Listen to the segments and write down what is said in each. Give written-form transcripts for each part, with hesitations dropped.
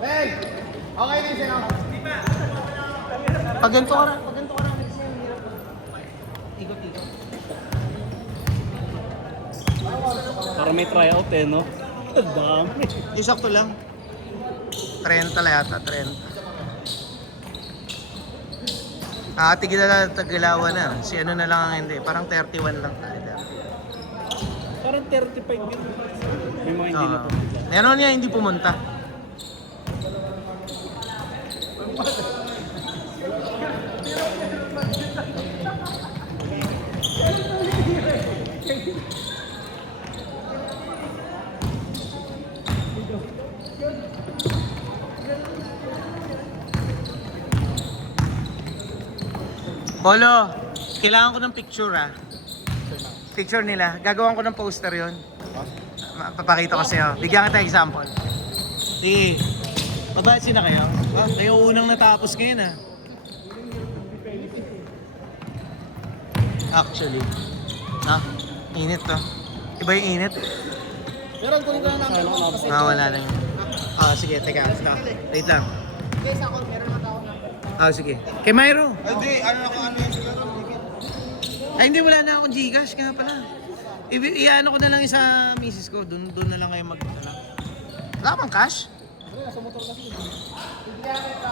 Ben! Okay din siya. Pag ganito ka na, ikot-ikot. Para may tryout eh, no? Dami. Yung sakto lang. 30 lang yata, 30. Tigil na tagilawan na. Si ano na lang ang hindi. Parang 31 lang tayo. Parang 35 din. May mga hindi na po. Meron niya hindi pumunta. Polo, kailangan ko ng picture Picture nila. Gagawan ko ng poster yon. Papakita ko sa'yo. Bigyan kita example. Sige. Mabasin na kayo? Kayo unang natapos ngayon Actually. Init to. Iba yung init? Meron ko rin lang namin kasi... Wala na yun. Sige. Teka. Wait lang. Guys, ako, meron na ako na. Sige. Kay Myro. Hindi, ano yan siguro? Ay, hindi. Wala na akong Gcash. Kaya pala. Iano ko na lang sa misis ko. Doon na lang kayo magdala. Wala bang cash?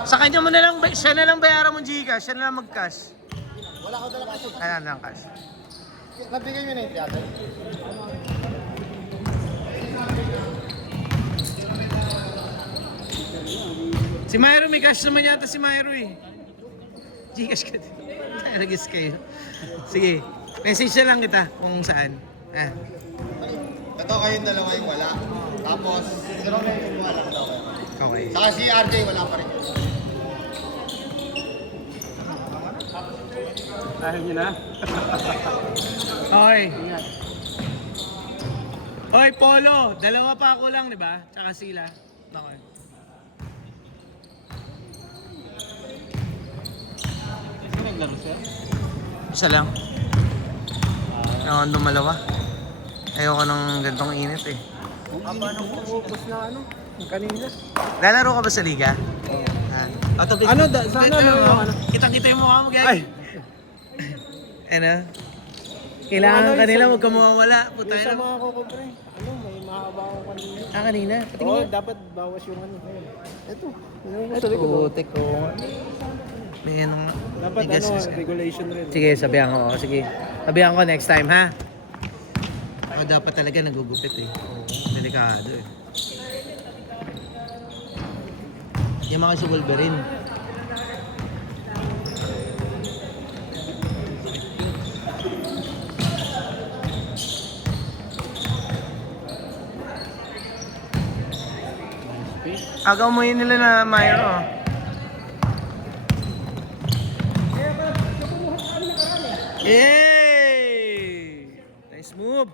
Sa kanya mo na lang, siya na lang bayaran mo Gcash. Siya na lang mag-cash. Wala ko dala kasi. Ayan lang cash. Nabigay mo na yung teatro. Si Myro, may cash naman yata si Myro Gcash ka din. Nag-guess kayo. Sige, message na lang kita kung saan. Ito kayong dalawa yung wala. Tapos, si Romel yung wala daw. Okay. Saka si RJ wala pa rin. Dahil nyo na. Okay. Hoy, Polo. Dalawa pa ako lang, di ba? Tsaka sila. Okay. Naglaro siya? Isa lang. Ayoko dumalawa. Ayoko ng gantong init Aba nung ubos na ano, kanina. Lalaro ka ba sa liga? Ano, sana ano? Kitang-kita yung mukha mo, guys. Ano? Kailangan kanila, huwag ka mawawala. Puta Sa na. mga kukumpre, ano, may mahaba ako kanina. Kanina? Oo, dapat bawas yung ano. Ito. Putik ko. May ano nga. Dapat May gas- gas- regulation rin. Sige, sabihan ko. Sige. Sabihan ko next time, ha? Dapat talaga nagugupit Delikado Yung mga sa Wolverine. Agaw mo yun nila na Mayro. Yay! Nice move.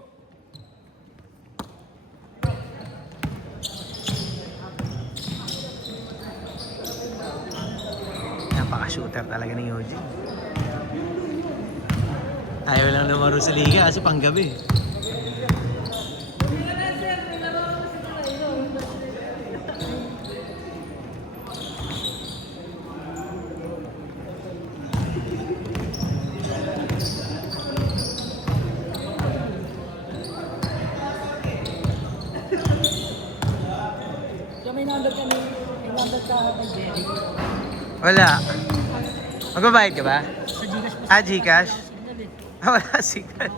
Napaka-shooter talaga ni Eugene. Ayaw lang lumaro sa liga kasi panggabi. Wala. Magbabayad ka ba? Sa Gcash. Gcash? Wala, Gcash.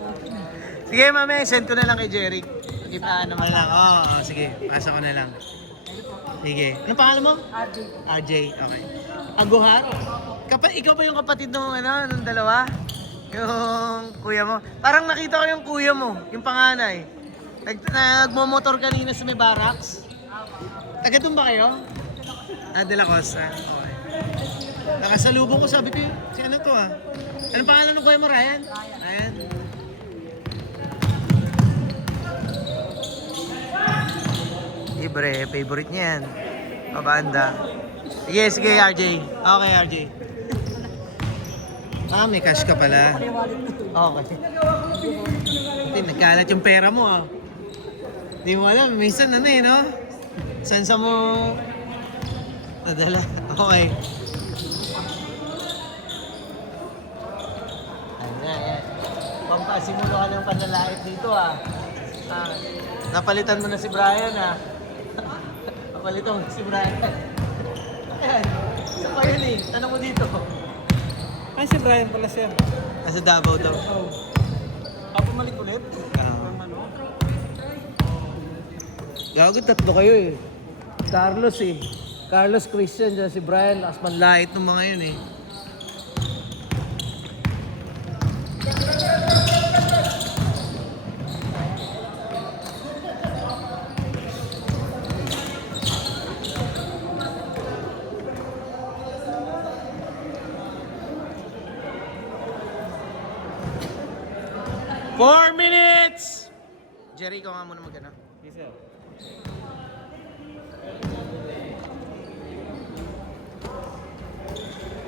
Sige, mamaya, send ko na lang kay Jeric. Pag-ipaan naman lang. Sige. Pasa ko na lang. Sige. Anong pangalan mo? RJ. RJ, okay. Aguhar? Ikaw ba yung kapatid nung dalawa? Yung kuya mo? Parang nakita ko yung kuya mo, yung panganay. Nagmo-motor kanina sa may barracks. Taga doon ba kayo? De La Costa. Okay. Nakasalubong ko, sabi ko si ano to Anong pangalan ng kuya mo, Ryan? Ryan. Libre, favorite niya yan. Pabanda. Sige, RJ. Okay, RJ. May cash ka pala. Okay. Nagkalat yung pera mo Hindi mo alam, minsan no? Saan sa mo Nadala. Okay. Ayan. Pampasimulo ka ng panlalait dito ah. Napalitan mo na si Brian ah. Napalitan mo na si Brian. Ayan. Isa pa yun eh. Tanong mo dito. Ay, si Brian pala, sir. Nasa Davao daw. Oh. Ako malik ulit. Gago, tatlo kayo eh. Carlos eh. Carlos Christian, dyan si Brian. Lakas panlait ng mga yun eh. Four minutes! Jerry, ikaw nga muna mag-ano. Yes, sir.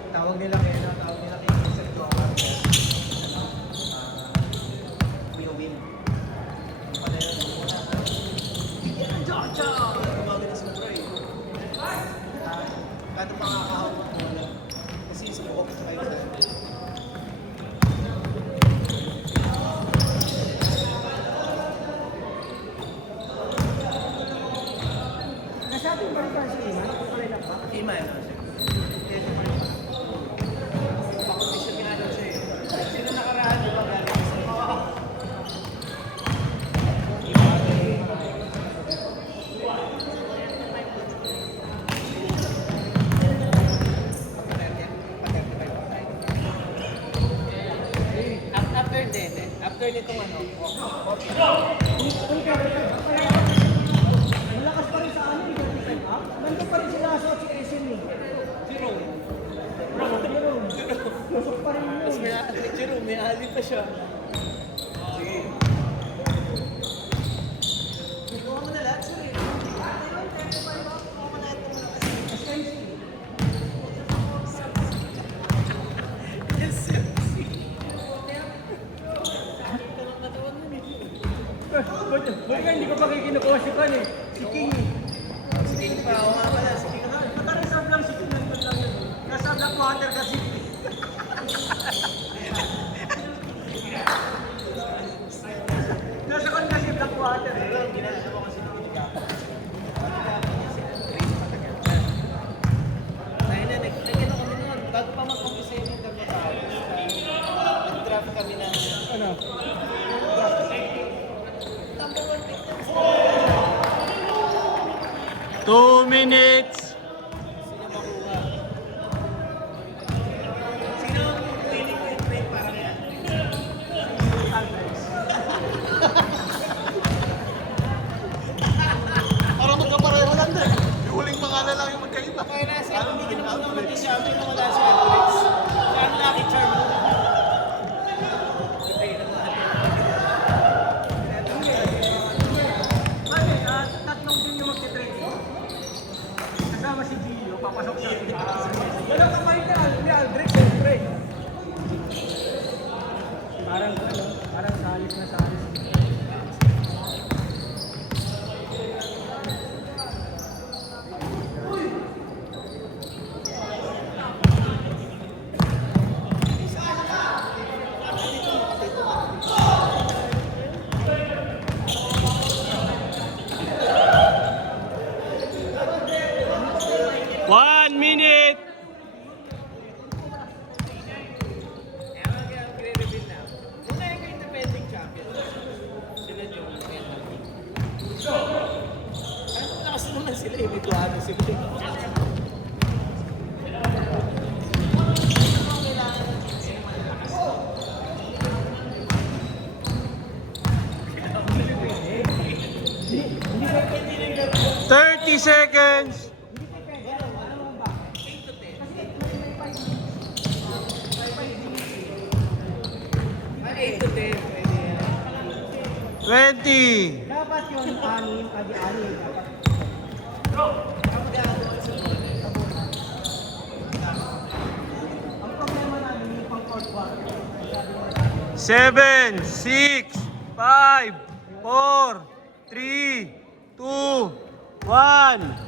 Tawag nila kay Mr. Joker. Kuya Win. Pala yun. Jojo! Tumawag na sila bro eh. Kano makakahawak mo wala. Kasi sa buhok sa kayo. Nasabi ba rin kasi Iman? Iman. Sino nakaraan di ba? After nitong ano, Malakas pa rin sa amin, nandun pa rin sila sa SM eh. Lusok pa rin yun. Jerome, may ali pa siya. Ikaw mo na lahat, sir. Yes, sir. Buti ka, hindi ko pa kikinukuha si Pan eh. Si King eh. Si King pa, ako nga pala. Si King na. Nakareserve lang si King, nandun lang yun. Nasa Blackwater kasi. Nasa kon kasi Blackwater eh. Nag-ano kami noon, bago pa mag-umpisa yung internet sa akin. Nag-traffic kami ng... Ano? 2 minutes! Parang magkapareho lang din. Yung huling pangalan lang yung magkaiba. Kaya nasa, hindi ka naman naman din siya, hindi naman wala si Andres. Siya ang lucky charm mo. Tatlong team yung magti-training. Kasama si Gio, papasok siya. Wala ka pa ni Aldrich, siyempre. Parang salis na salis. Sila ibituado sila. Seconds. 8 to 10. 20. Dapat yun, anim, adi-anim. Ang problema namin, yung pang-court quarter. 7, 6, 5, 4, 3, 2, 1.